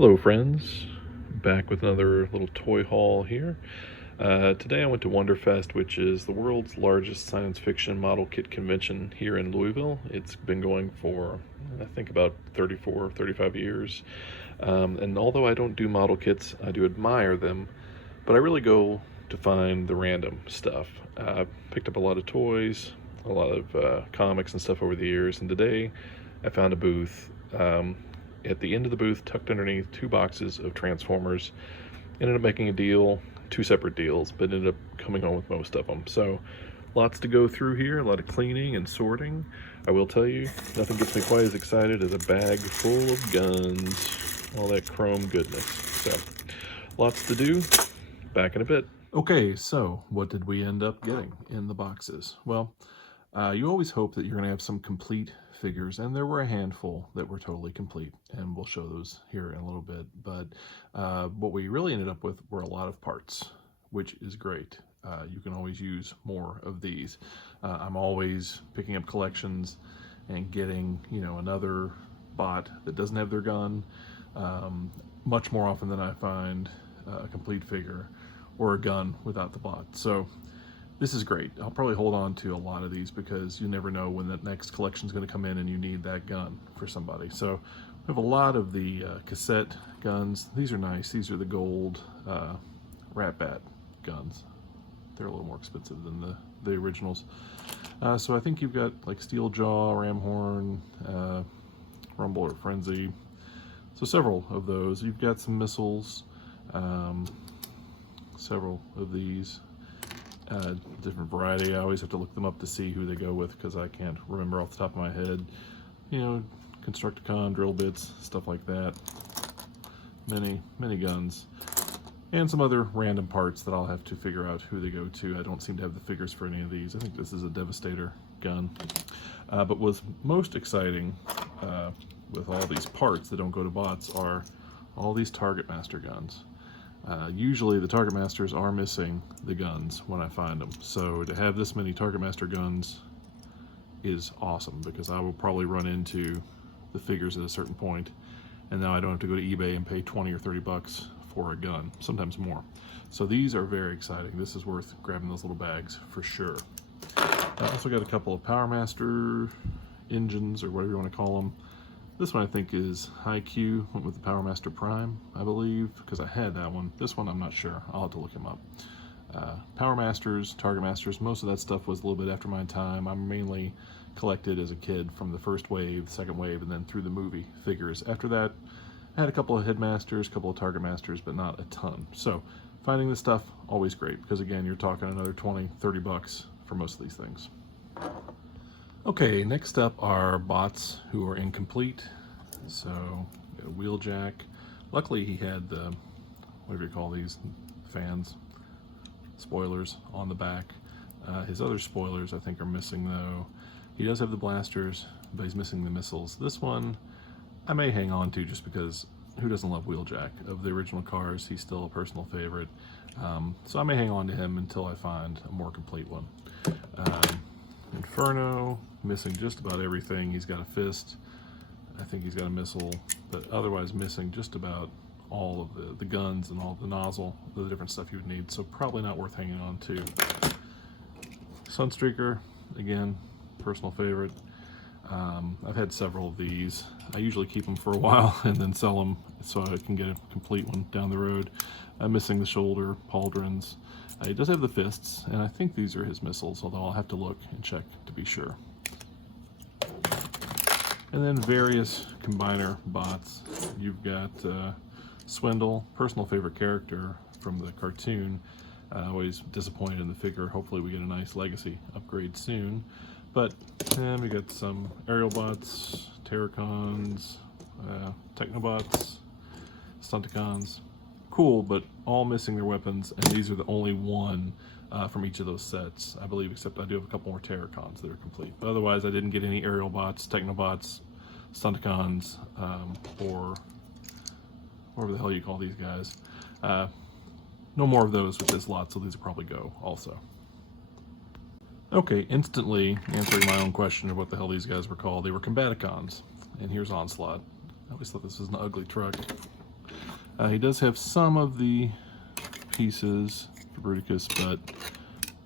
Hello friends, back with another little toy haul here. Today I went to Wonderfest, which is the world's largest science fiction model kit convention here in Louisville. It's been going for, I think, about 34, 35 years. And although I don't do model kits, I do admire them, but I really go to find the random stuff. Picked up a lot of toys, a lot of comics and stuff over the years, and today I found a booth. At the end of the booth, tucked underneath, two boxes of Transformers. Ended up making a deal, two separate deals, but ended up coming home with most of them. So lots to go through here, a lot of cleaning and sorting. I will tell you, nothing gets me quite as excited as a bag full of guns, all that chrome goodness. So lots to do, back in a bit. Okay, so what did we end up getting in the boxes? Well, you always hope that you're going to have some complete figures, and there were a handful that were totally complete, and we'll show those here in a little bit. But what we really ended up with were a lot of parts, which is great. You can always use more of these. I'm always picking up collections and getting, another bot that doesn't have their gun. Much more often than I find a complete figure or a gun without the bot. So this is great. I'll probably hold on to a lot of these because you never know when that next collection is going to come in and you need that gun for somebody. So we have a lot of the cassette guns. These are nice. These are the gold Rat Bat guns. They're a little more expensive than the originals. So I think you've got like Steel Jaw, Ramhorn, Rumble or Frenzy. So several of those. You've got some missiles, several of these. Different variety. I always have to look them up to see who they go with because I can't remember off the top of my head. Constructicon, drill bits, stuff like that. Many guns. And some other random parts that I'll have to figure out who they go to. I don't seem to have the figures for any of these. I think this is a Devastator gun. But what's most exciting with all these parts that don't go to bots are all these Targetmaster guns. Usually the Targetmasters are missing the guns when I find them. So to have this many Targetmaster guns is awesome because I will probably run into the figures at a certain point, and now I don't have to go to eBay and pay 20 or 30 bucks for a gun, sometimes more. So these are very exciting. This is worth grabbing those little bags for sure. I also got a couple of Powermaster engines, or whatever you want to call them. This one I think is High Q, went with the Powermaster Prime, I believe, because I had that one. This one I'm not sure. I'll have to look him up. Powermasters, Targetmasters, most of that stuff was a little bit after my time. I mainly collected as a kid from the first wave, second wave, and then through the movie figures. After that, I had a couple of Headmasters, a couple of Targetmasters, but not a ton. So finding this stuff, always great, because again, you're talking another 20, 30 bucks for most of these things. Okay, next up are bots who are incomplete. So, got a Wheeljack. Luckily he had the, whatever you call these, fans, spoilers on the back. His other spoilers I think are missing though. He does have the blasters, but he's missing the missiles. This one I may hang on to just because who doesn't love Wheeljack? Of the original cars, he's still a personal favorite. So I may hang on to him until I find a more complete one. Inferno, missing just about everything. He's got a fist, I think he's got a missile, but otherwise missing just about all of the guns and all the nozzle, the different stuff you would need, so probably not worth hanging on to. Sunstreaker, again, personal favorite. I've had several of these. I usually keep them for a while and then sell them so I can get a complete one down the road. I'm missing the shoulder pauldrons. He does have the fists, and I think these are his missiles, although I'll have to look and check to be sure. And then various combiner bots. You've got Swindle, personal favorite character from the cartoon. Always disappointed in the figure. Hopefully we get a nice legacy upgrade soon. But we got some aerial bots, Terracons, Technobots, Stunticons. Cool, but all missing their weapons, and these are the only one from each of those sets, I believe, except I do have a couple more Terracons that are complete. But otherwise, I didn't get any aerial bots, Technobots, Stunticons, or whatever the hell you call these guys. No more of those with this lot, so these will probably go also. Okay, instantly answering my own question of what the hell these guys were called. They were Combaticons, and here's Onslaught. I always thought this was an ugly truck. He does have some of the pieces for Bruticus, but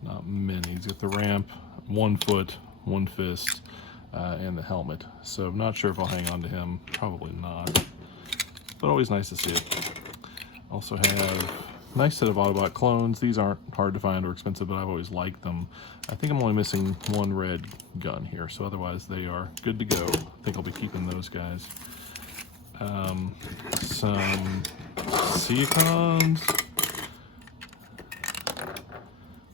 not many. He's got the ramp, 1 foot, 1 fist, and the helmet. So I'm not sure if I'll hang on to him. Probably not. But always nice to see it. Also have a nice set of Autobot clones. These aren't hard to find or expensive, but I've always liked them. I think I'm only missing 1 red gun here, so otherwise they are good to go. I think I'll be keeping those guys. Some Seacons.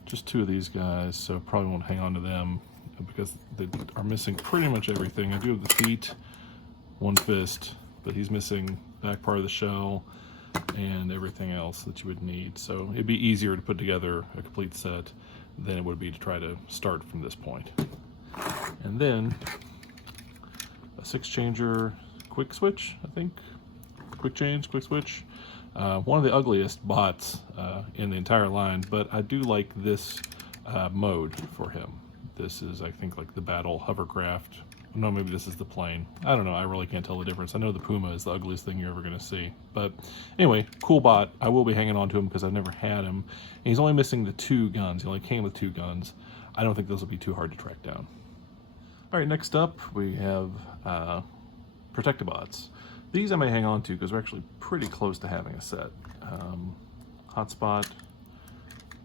Just 2 of these guys, so probably won't hang on to them because they are missing pretty much everything. I do have the feet, 1 fist, but he's missing back part of the shell and everything else that you would need. So it'd be easier to put together a complete set than it would be to try to start from this point. And then a 6-changer quick switch, I think. Quick change, quick switch. One of the ugliest bots in the entire line, but I do like this mode for him. This is, I think, like the battle hovercraft. No, maybe this is the plane. I don't know. I really can't tell the difference. I know the Puma is the ugliest thing you're ever going to see. But anyway, cool bot. I will be hanging on to him because I've never had him. And he's only missing the 2 guns. He only came with 2 guns. I don't think those will be too hard to track down. All right, next up we have Protectobots. These I may hang on to because we're actually pretty close to having a set. Hotspot,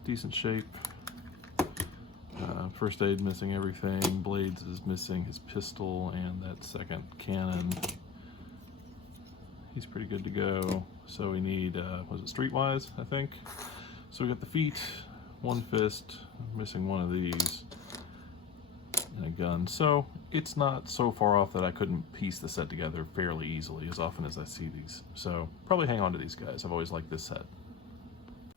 decent shape. First aid missing everything. Blades is missing his pistol and that second cannon. He's pretty good to go. So we need, was it Streetwise, I think? So we got the feet, 1 fist, missing 1 of these, and a gun. So it's not so far off that I couldn't piece the set together fairly easily as often as I see these. So probably hang on to these guys. I've always liked this set.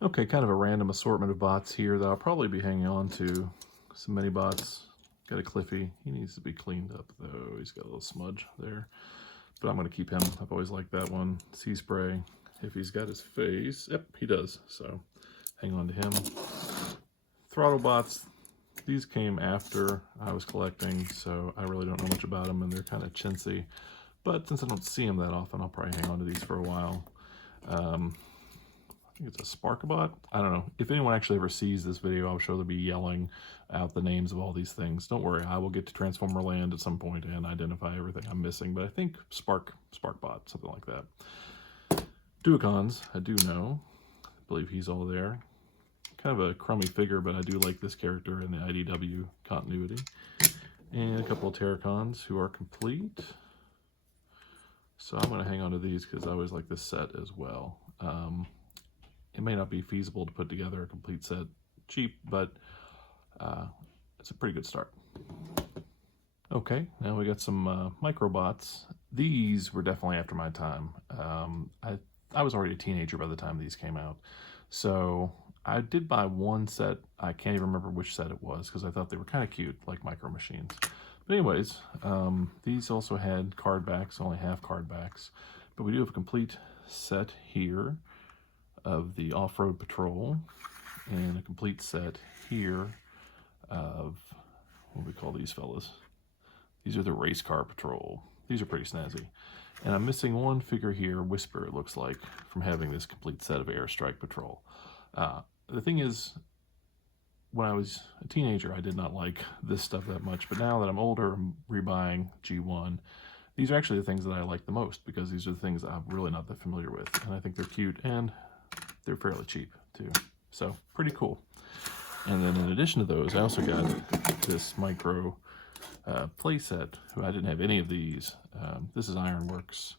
Okay, kind of a random assortment of bots here that I'll probably be hanging on to. Some mini bots. Got a Cliffy. He needs to be cleaned up though. He's got a little smudge there. But I'm going to keep him. I've always liked that one. Sea Spray. If he's got his face. Yep, he does. So hang on to him. Throttle bots. These came after I was collecting, so I really don't know much about them, and they're kind of chintzy. But since I don't see them that often, I'll probably hang on to these for a while. I think it's a Sparkabot. I don't know. If anyone actually ever sees this video, I'm sure they'll be yelling out the names of all these things. Don't worry, I will get to Transformer Land at some point and identify everything I'm missing. But I think Sparkbot, something like that. Duocons, I do know. I believe he's all there. Kind of a crummy figure, but I do like this character in the IDW continuity. And a couple of Terracons who are complete. So I'm going to hang on to these because I always like this set as well. It may not be feasible to put together a complete set cheap, but it's a pretty good start. Okay, now we got some Microbots. These were definitely after my time. I was already a teenager by the time these came out. So I did buy 1 set. I can't even remember which set it was because I thought they were kind of cute, like Micro Machines. But anyways, these also had card backs, only half card backs. But we do have a complete set here of the Off-Road Patrol and a complete set here of, what do we call these fellas? These are the Race Car Patrol. These are pretty snazzy. And I'm missing 1 figure here, Whisper it looks like, from having this complete set of Airstrike Patrol. The thing is, when I was a teenager, I did not like this stuff that much, but now that I'm older, I'm rebuying G1. These are actually the things that I like the most because these are the things I'm really not that familiar with, and I think they're cute, and they're fairly cheap too. So, pretty cool. And then in addition to those, I also got this Micro playset. I didn't have any of these. This is Ironworks.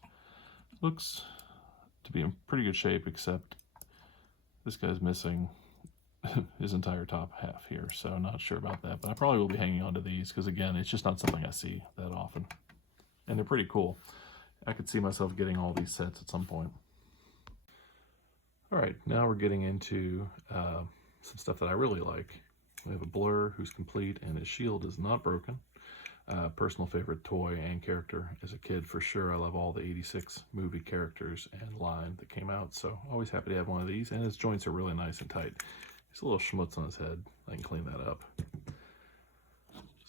Looks to be in pretty good shape, except this guy's missing his entire top half here, so not sure about that. But I probably will be hanging on to these because, again, it's just not something I see that often. And they're pretty cool. I could see myself getting all these sets at some point. All right, now we're getting into some stuff that I really like. We have a Blur who's complete and his shield is not broken. Personal favorite toy and character as a kid for sure. I love all the 86 movie characters and line that came out, so always happy to have one of these. And his joints are really nice and tight. He's a little schmutz on his head. I can clean that up.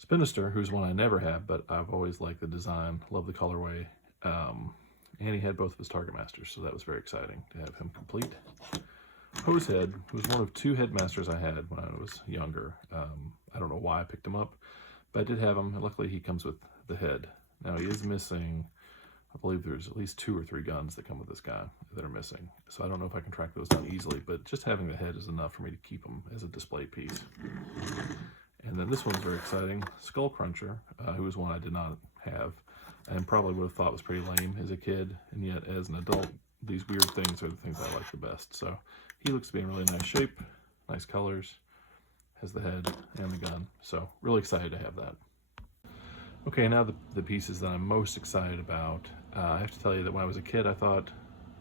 Spinister, who's one I never had, but I've always liked the design, love the colorway, and he had both of his Targetmasters, so that was very exciting to have him complete. Hose Head was one of 2 Headmasters I had when I was younger. I don't know why I picked him up, but I did have him, and luckily he comes with the head. Now he is missing, I believe there's at least 2 or 3 guns that come with this guy that are missing. So I don't know if I can track those down easily, but just having the head is enough for me to keep him as a display piece. And then this one's very exciting, Skull Cruncher, who was one I did not have, and probably would have thought was pretty lame as a kid, and yet as an adult, these weird things are the things I like the best. So he looks to be in really nice shape, nice colors, has the head and the gun, so really excited to have that. Okay, now the pieces that I'm most excited about. I have to tell you that when I was a kid, I thought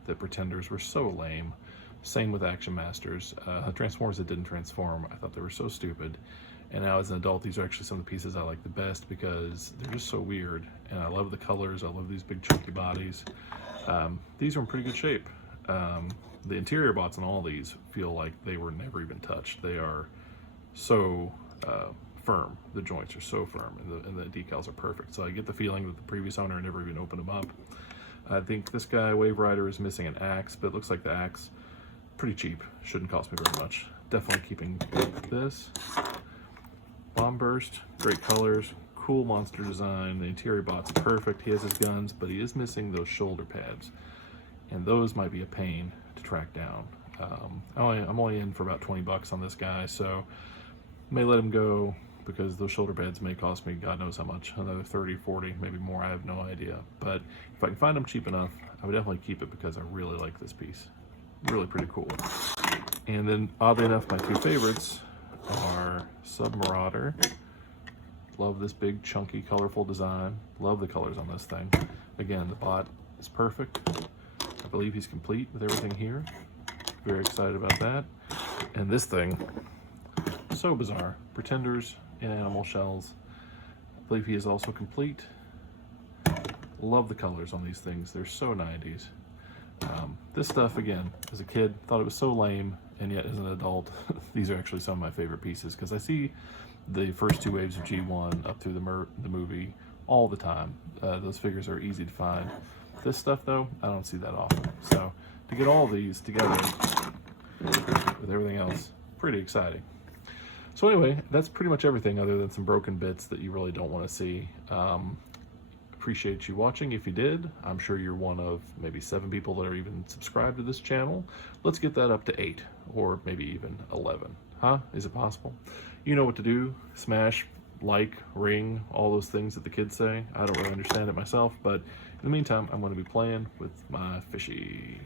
that Pretenders were so lame. Same with Action Masters. Transformers that didn't transform, I thought they were so stupid. And now as an adult, these are actually some of the pieces I like the best because they're just so weird. And I love the colors, I love these big chunky bodies. These are in pretty good shape. The interior bots on all these feel like they were never even touched. They are so firm. The joints are so firm, and the decals are perfect. So I get the feeling that the previous owner never even opened them up. I think this guy, Wave Rider, is missing an axe, but it looks like the axe, pretty cheap. Shouldn't cost me very much. Definitely keeping this. Bomb Burst, great colors, cool monster design. The interior bot's perfect. He has his guns, but he is missing those shoulder pads, and those might be a pain to track down. I'm only in for about 20 bucks on this guy, so may let him go because those shoulder pads may cost me God knows how much, another 30, 40, maybe more, I have no idea. But if I can find them cheap enough, I would definitely keep it because I really like this piece. Really pretty cool. And then, oddly enough, my 2 favorites are Submarauder. Love this big, chunky, colorful design. Love the colors on this thing. Again, the bot is perfect. I believe he's complete with everything here. Very excited about that. And this thing, so bizarre. Pretenders in animal shells. I believe he is also complete. Love the colors on these things. They're so 90s. This stuff, again, as a kid, thought it was so lame, and yet as an adult, these are actually some of my favorite pieces because I see the first 2 waves of G1 up through the movie all the time. Those figures are easy to find. This stuff, though, I don't see that often. So to get all these together with everything else, pretty exciting. So anyway, that's pretty much everything other than some broken bits that you really don't want to see. Appreciate you watching. If you did, I'm sure you're one of maybe 7 people that are even subscribed to this channel. Let's get that up to 8 or maybe even 11. Huh? Is it possible? You know what to do. Smash, like, ring, all those things that the kids say. I don't really understand it myself, but in the meantime, I'm going to be playing with my fishy.